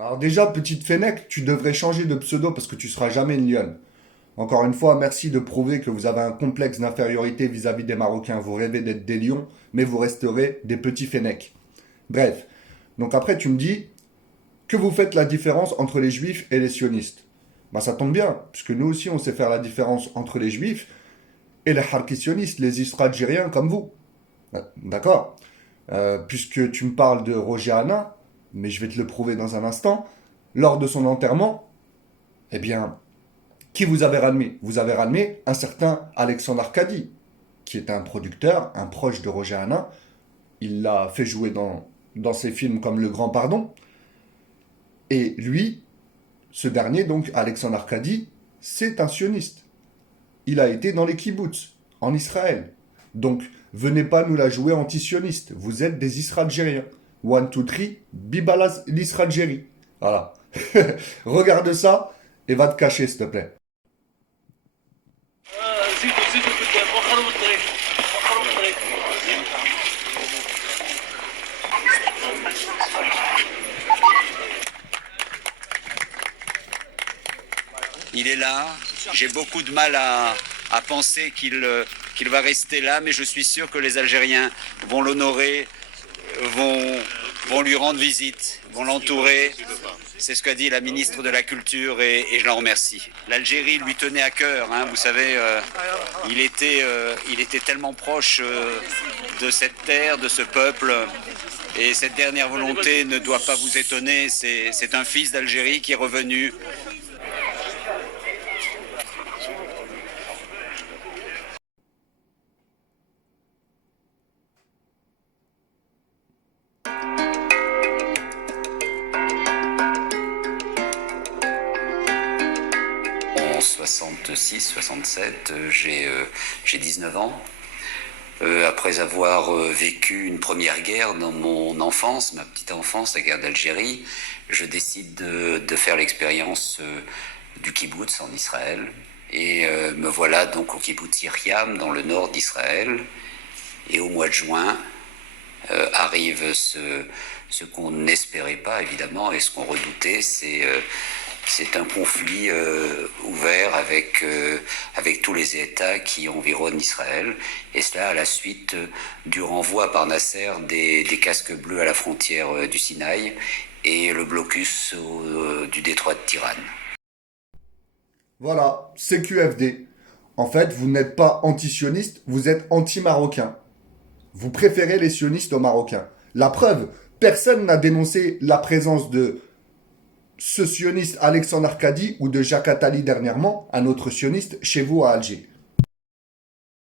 Alors déjà, petite Fennec, tu devrais changer de pseudo parce que tu seras jamais une lionne. Encore une fois, merci de prouver que vous avez un complexe d'infériorité vis-à-vis des Marocains. Vous rêvez d'être des lions, mais vous resterez des petits Fennecs. Bref. Donc après, tu me dis que vous faites la différence entre les juifs et les sionistes. Ben ça tombe bien, puisque nous aussi on sait faire la différence entre les juifs et les harkis-sionistes, les Isra-algériens comme vous. D'accord. Puisque tu me parles de Roger Hanna, mais je vais te le prouver dans un instant, lors de son enterrement, eh bien, qui vous avez ramené? Vous avez ramené un certain Alexandre Arcadi, qui est un producteur, un proche de Roger Hanin. Il l'a fait jouer dans ses films comme Le Grand Pardon. Et lui, ce dernier, donc Alexandre Arcadi, c'est un sioniste. Il a été dans les kibbutz, en Israël. Donc, venez pas nous la jouer anti-sioniste. Vous êtes des Israéliens. One, two, three, biba l'Israël. Voilà. Regarde ça et va te cacher, s'il te plaît. زيدوا قدام وخروا بالطريق وخروا بالطريق. Il est là. J'ai beaucoup de mal à penser qu'il va rester là, mais je suis sûr que les Algériens vont l'honorer, vont lui rendre visite, vont l'entourer. C'est ce qu'a dit la ministre de la Culture et je l'en remercie. L'Algérie lui tenait à cœur, hein, vous savez, il était tellement proche de cette terre, de ce peuple. Et cette dernière volonté ne doit pas vous étonner, c'est un fils d'Algérie qui est revenu. En 66-67, j'ai 19 ans. Après avoir vécu une première guerre dans mon enfance, ma petite enfance, la guerre d'Algérie, je décide de faire l'expérience du kibbutz en Israël. Et me voilà donc au kibbutz Yeriam, dans le nord d'Israël. Et au mois de juin, arrive ce qu'on n'espérait pas, évidemment, et ce qu'on redoutait, c'est un conflit ouvert avec tous les États qui environnent Israël, et cela à la suite du renvoi par Nasser des casques bleus à la frontière du Sinaï et le blocus du détroit de Tiran. Voilà, CQFD. En fait, vous n'êtes pas anti-sioniste, vous êtes anti-marocain. Vous préférez les sionistes aux Marocains. La preuve, personne n'a dénoncé la présence de ce sioniste Alexandre Arcadi ou de Jacques Attali dernièrement, un autre sioniste, chez vous à Alger.